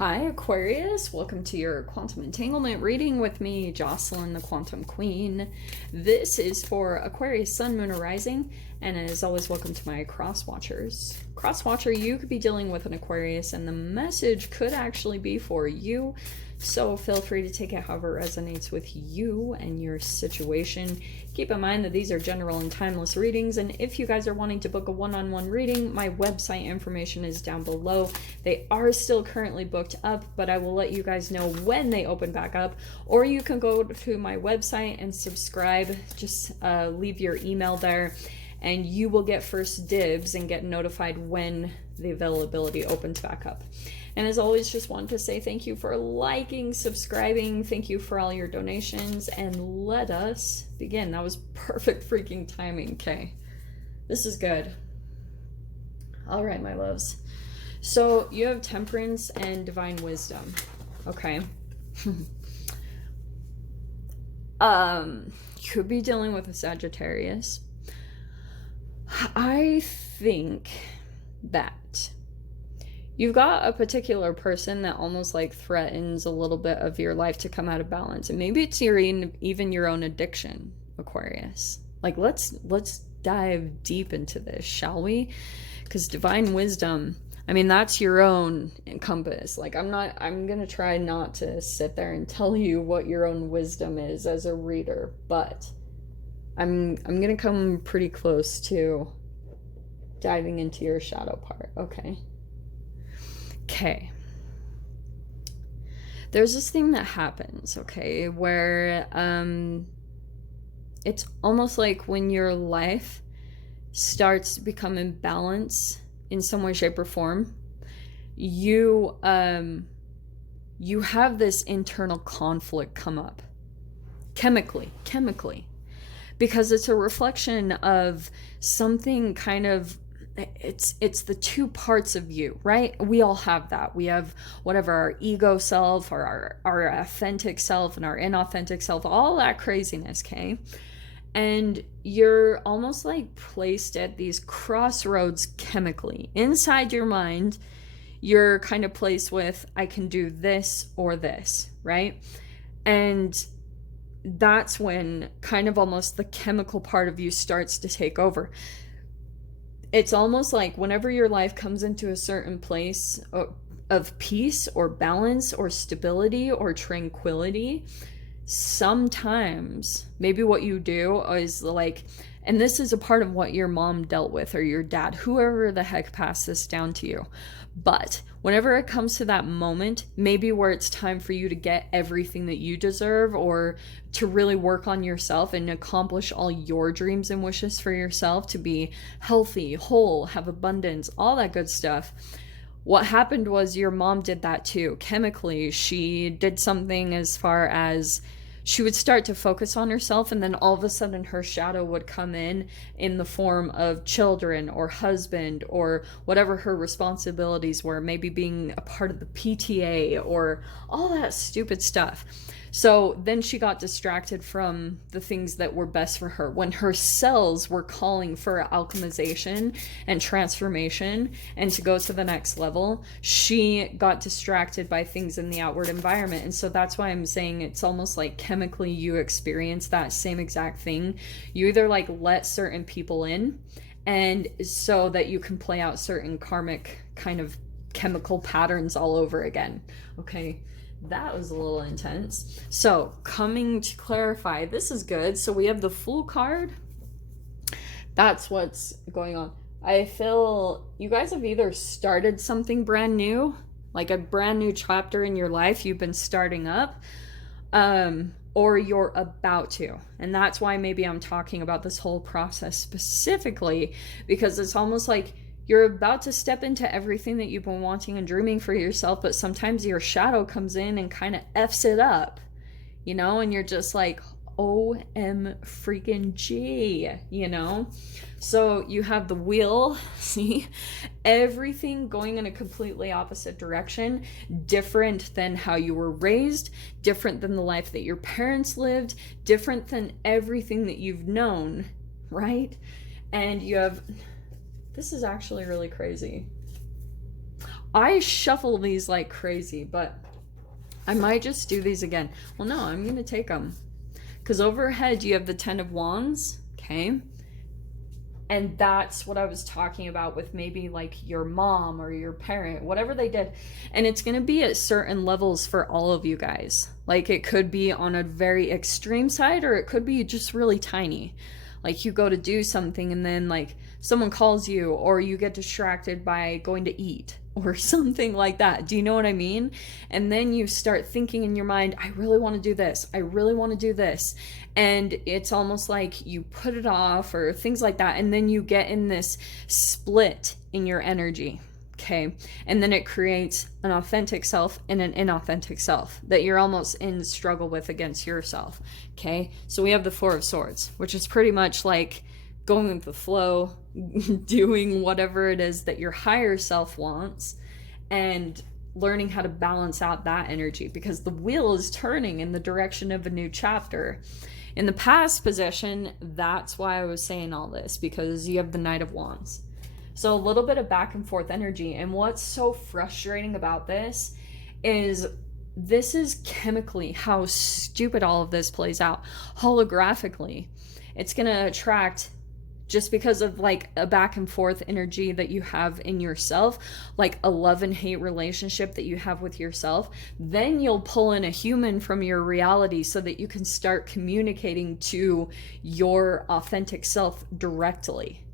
Hi Aquarius, welcome to your quantum entanglement reading with me, Jocelyn, the Quantum Queen. This is for Aquarius, Sun, Moon, or Rising, and as always, welcome to my cross watchers. Cross watcher, you could be dealing with an Aquarius, and the message could actually be for you. So feel free to take it however resonates with you and your situation. Keep in mind that these are general and timeless readings, and if you guys are wanting to book a one-on-one reading, my website information is down below. They are still currently booked up, but I will let you guys know when they open back up, or you can go to my website and subscribe. Just leave your email there, and you will get first dibs and get notified when the availability opens back up. And as always, just wanted to say thank you for liking, subscribing. Thank you for all your donations. And let us begin. That was perfect freaking timing, okay? This is good. All right, my loves. So you have Temperance and Divine Wisdom, okay? Could be dealing with a Sagittarius. I think that you've got a particular person that almost like threatens a little bit of your life to come out of balance. And maybe it's even your own addiction, Aquarius. Like, let's dive deep into this, shall we? Because Divine Wisdom, I mean, that's your own compass. Like, I'm going to try not to sit there and tell you what your own wisdom is as a reader, but I'm going to come pretty close to diving into your shadow part, okay? Okay. There's this thing that happens, okay, where it's almost like when your life starts to become in balance in some way, shape, or form, you have this internal conflict come up chemically, because it's a reflection of something kind of, it's the two parts of you, right? We all have that. We have whatever, our ego self or our authentic self and our inauthentic self, all that craziness, okay? And you're almost like placed at these crossroads chemically. Inside your mind, you're kind of placed with, I can do this or this, right? And that's when kind of almost the chemical part of you starts to take over. It's almost like whenever your life comes into a certain place of peace or balance or stability or tranquility, sometimes maybe what you do is like, and this is a part of what your mom dealt with or your dad, whoever the heck passed this down to you. But whenever it comes to that moment, maybe where it's time for you to get everything that you deserve or to really work on yourself and accomplish all your dreams and wishes for yourself, to be healthy, whole, have abundance, all that good stuff. What happened was your mom did that too. Chemically, she did something as far as she would start to focus on herself, and then all of a sudden her shadow would come in the form of children or husband or whatever her responsibilities were, maybe being a part of the PTA or all that stupid stuff. So then she got distracted from the things that were best for her. When her cells were calling for alchemization and transformation and to go to the next level, she got distracted by things in the outward environment. And so that's why I'm saying it's almost like chemically you experience that same exact thing. You either like let certain people in, and so that you can play out certain karmic kind of chemical patterns all over again, okay? That was a little intense. So, coming to clarify, this is good. So we have the Fool card. That's what's going on. I feel you guys have either started something brand new, like a brand new chapter in your life you've been starting up, or you're about to. And that's why maybe I'm talking about this whole process specifically, because it's almost like you're about to step into everything that you've been wanting and dreaming for yourself, but sometimes your shadow comes in and kind of F's it up, you know, and you're just like, OM freaking G, you know? So you have the wheel, see? Everything going in a completely opposite direction, different than how you were raised, different than the life that your parents lived, different than everything that you've known, right? And you have... This is actually really crazy. I shuffle these like crazy, but I might just do these again. Well, no, I'm going to take them. Because overhead, you have the 10 of Wands, okay? And that's what I was talking about with maybe like your mom or your parent, whatever they did. And it's going to be at certain levels for all of you guys. Like it could be on a very extreme side, or it could be just really tiny. Like you go to do something and then like someone calls you, or you get distracted by going to eat or something like that. Do you know what I mean? And then you start thinking in your mind, I really want to do this. I really want to do this. And it's almost like you put it off or things like that. And then you get in this split in your energy. Okay. And then it creates an authentic self and an inauthentic self that you're almost in struggle with against yourself. Okay. So we have the Four of Swords, which is pretty much like going with the flow, doing whatever it is that your higher self wants, and learning how to balance out that energy, because the wheel is turning in the direction of a new chapter. In the past position, that's why I was saying all this, because you have the Knight of Wands. So a little bit of back and forth energy. And what's so frustrating about this is chemically how stupid all of this plays out. Holographically, it's going to attract, just because of like a back and forth energy that you have in yourself, like a love and hate relationship that you have with yourself, then you'll pull in a human from your reality so that you can start communicating to your authentic self directly.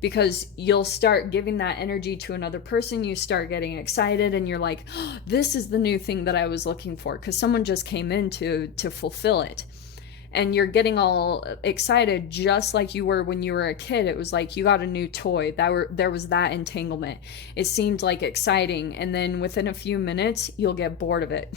Because you'll start giving that energy to another person, you start getting excited, and you're like, oh, this is the new thing that I was looking for, because someone just came in to fulfill it. And you're getting all excited just like you were when you were a kid. It was like you got a new toy. There was that entanglement. It seemed like exciting. And then within a few minutes, you'll get bored of it.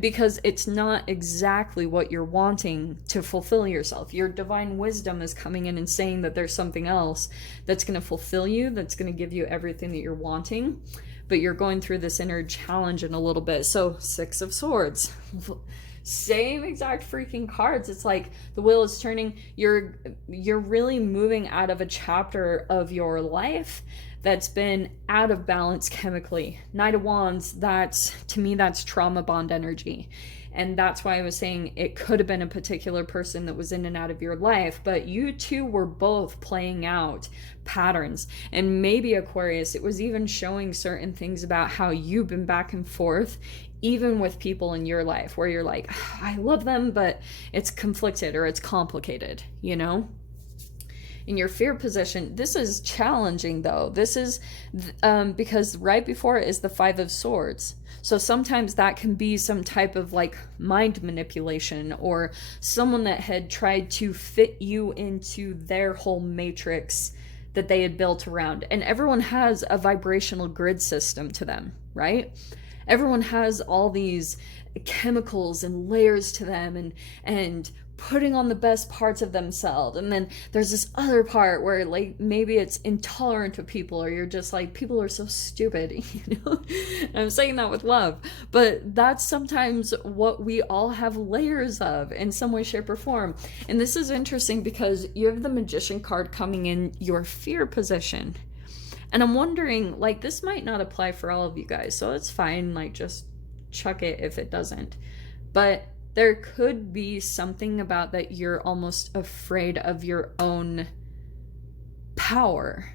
Because it's not exactly what you're wanting to fulfill yourself. Your divine wisdom is coming in and saying that there's something else that's going to fulfill you, that's going to give you everything that you're wanting. But you're going through this inner challenge in a little bit. So, Six of Swords. Same exact freaking cards. It's like the wheel is turning. You're really moving out of a chapter of your life that's been out of balance chemically. Knight of Wands, to me that's trauma bond energy. And that's why I was saying it could have been a particular person that was in and out of your life, but you two were both playing out patterns. And maybe Aquarius, it was even showing certain things about how you've been back and forth, even with people in your life where you're like, I love them, but it's conflicted or it's complicated, you know? In your fear position, this is challenging though. This is because right before it is the Five of Swords. So sometimes that can be some type of like mind manipulation, or someone that had tried to fit you into their whole matrix that they had built around. And everyone has a vibrational grid system to them, right? Everyone has all these chemicals and layers to them, and putting on the best parts of themselves. And then there's this other part where like maybe it's intolerant to people, or you're just like, people are so stupid, you know? And I'm saying that with love, but that's sometimes what we all have layers of in some way, shape, or form. And this is interesting because you have the Magician card coming in your fear position. And I'm wondering, like, this might not apply for all of you guys, so it's fine, like, just chuck it if it doesn't. But there could be something about that you're almost afraid of your own power,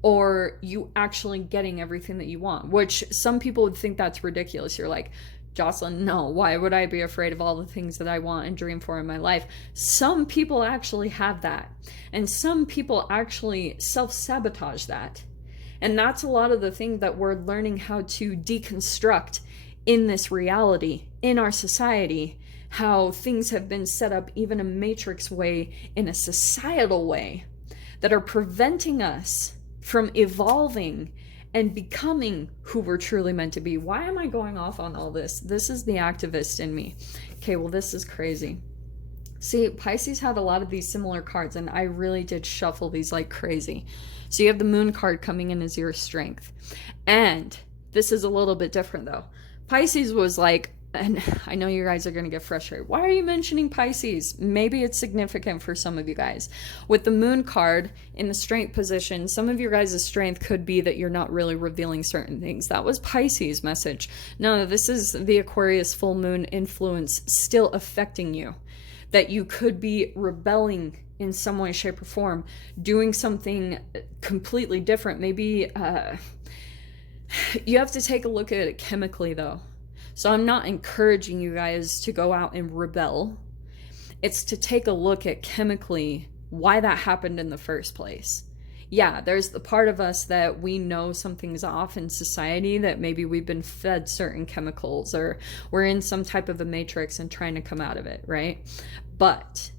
or you actually getting everything that you want, which some people would think that's ridiculous. You're like, Jocelyn, no, why would I be afraid of all the things that I want and dream for in my life? Some people actually have that, and some people actually self-sabotage that. And that's a lot of the thing that we're learning how to deconstruct in this reality, in our society, how things have been set up even a matrix way, in a societal way, that are preventing us from evolving and becoming who we're truly meant to be. Why am I going off on all this? This is the activist in me. Okay, well, this is crazy. See, Pisces had a lot of these similar cards, and I really did shuffle these like crazy. So you have the Moon card coming in as your strength. And this is a little bit different though. Pisces was like, and I know you guys are going to get frustrated. Why are you mentioning Pisces? Maybe it's significant for some of you guys. With the moon card in the strength position, some of your guys' strength could be that you're not really revealing certain things. That was Pisces' message. No, this is the Aquarius full moon influence still affecting you. That you could be rebelling in some way, shape, or form, doing something completely different. Maybe you have to take a look at it chemically, though. So I'm not encouraging you guys to go out and rebel. It's to take a look at chemically why that happened in the first place. Yeah, there's the part of us that we know something's off in society, that maybe we've been fed certain chemicals or we're in some type of a matrix and trying to come out of it, right? But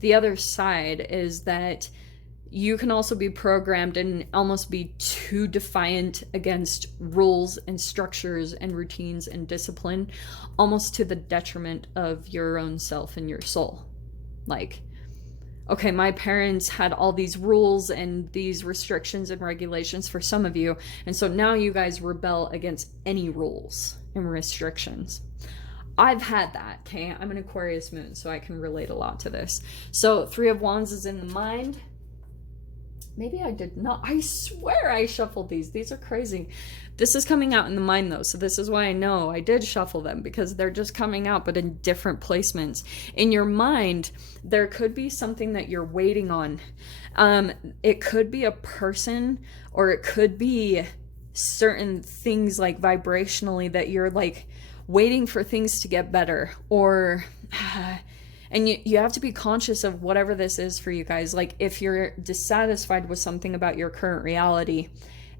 the other side is that you can also be programmed and almost be too defiant against rules and structures and routines and discipline, almost to the detriment of your own self and your soul. Like, okay, my parents had all these rules and these restrictions and regulations for some of you, and so now you guys rebel against any rules and restrictions. I've had that, okay? I'm an Aquarius moon, so I can relate a lot to this. So 3 of Wands is in the mind. Maybe I did not. I swear I shuffled these. These are crazy. This is coming out in the mind, though, so this is why I know I did shuffle them, because they're just coming out, but in different placements. In your mind, there could be something that you're waiting on. It could be a person, or it could be certain things, like vibrationally, that you're like waiting for things to get better, or and you have to be conscious of whatever this is for you guys. Like, if you're dissatisfied with something about your current reality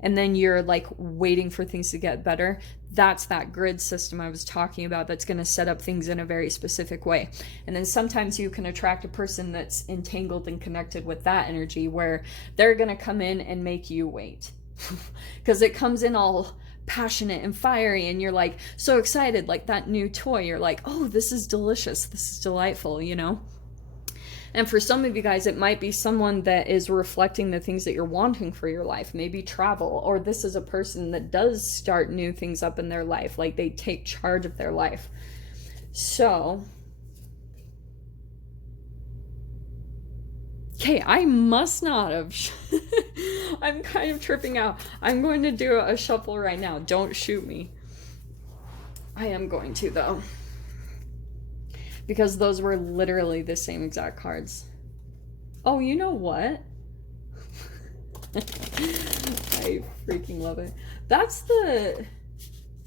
and then you're like waiting for things to get better, that's that grid system I was talking about that's going to set up things in a very specific way. And then sometimes you can attract a person that's entangled and connected with that energy, where they're going to come in and make you wait because it comes in all passionate and fiery, and you're like so excited, like that new toy. You're like, oh, this is delicious, this is delightful, you know? And for some of you guys, it might be someone that is reflecting the things that you're wanting for your life, maybe travel, or this is a person that does start new things up in their life, like they take charge of their life. So okay, I must not have. I'm kind of tripping out. I'm going to do a shuffle right now. Don't shoot me. I am going to, though, because those were literally the same exact cards. Oh, you know what? I freaking love it. That's the...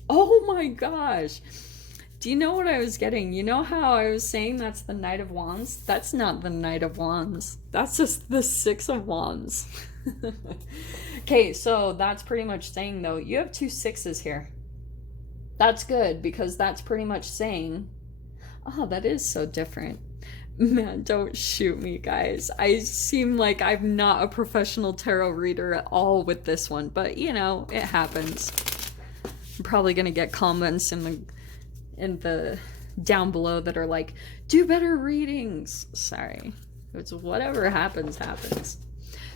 Oh my gosh. Do you know what I was getting? You know how I was saying that's the Knight of Wands? That's not the Knight of Wands. That's just the 6 of Wands. Okay, so that's pretty much saying, though, you have 2 6s here. That's good, because that's pretty much saying, oh, that is so different. Man, don't shoot me, guys. I seem like I'm not a professional tarot reader at all with this one, but, you know, it happens. I'm probably going to get comments in the down below that are like, do better readings. Sorry. It's whatever happens, happens.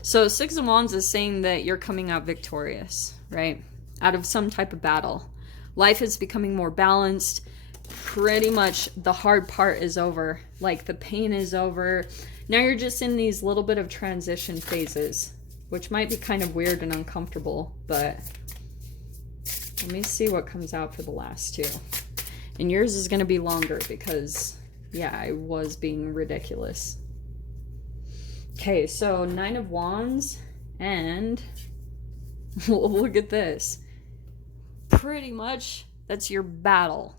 So 6 of Wands is saying that you're coming out victorious, right? Out of some type of battle. Life is becoming more balanced. Pretty much the hard part is over. Like, the pain is over. Now you're just in these little bit of transition phases, which might be kind of weird and uncomfortable, but let me see what comes out for the last 2. And yours is going to be longer because, yeah, I was being ridiculous. Okay, so 9 of Wands, and look at this. Pretty much, that's your battle.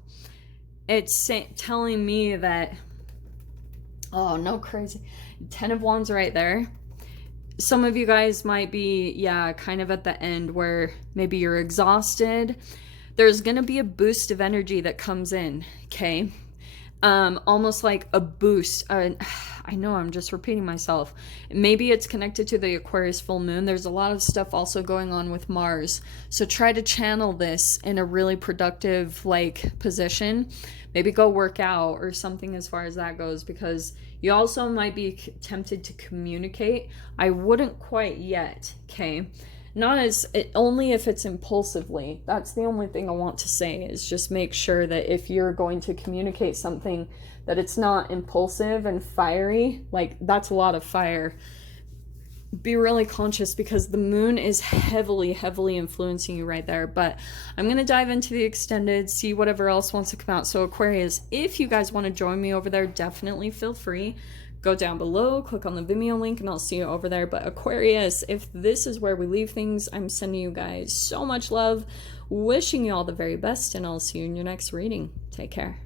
It's telling me that, oh, no crazy. 10 of Wands right there. Some of you guys might be, yeah, kind of at the end where maybe you're exhausted. There's going to be a boost of energy that comes in, okay? Almost like a boost. I know I'm just repeating myself. Maybe it's connected to the Aquarius full moon. There's a lot of stuff also going on with Mars. So try to channel this in a really productive, like, position. Maybe go work out or something as far as that goes, because you also might be tempted to communicate. I wouldn't quite yet, okay? not as only if it's impulsively. That's the only thing I want to say, is just make sure that if you're going to communicate something, that it's not impulsive and fiery. Like, that's a lot of fire. Be really conscious, because the moon is heavily influencing you right there. But I'm going to dive into the extended, see whatever else wants to come out. So Aquarius, if you guys want to join me over there, definitely feel free. Go down below, click on the Vimeo link, and I'll see you over there. But Aquarius, if this is where we leave things, I'm sending you guys so much love, wishing you all the very best, and I'll see you in your next reading. Take care.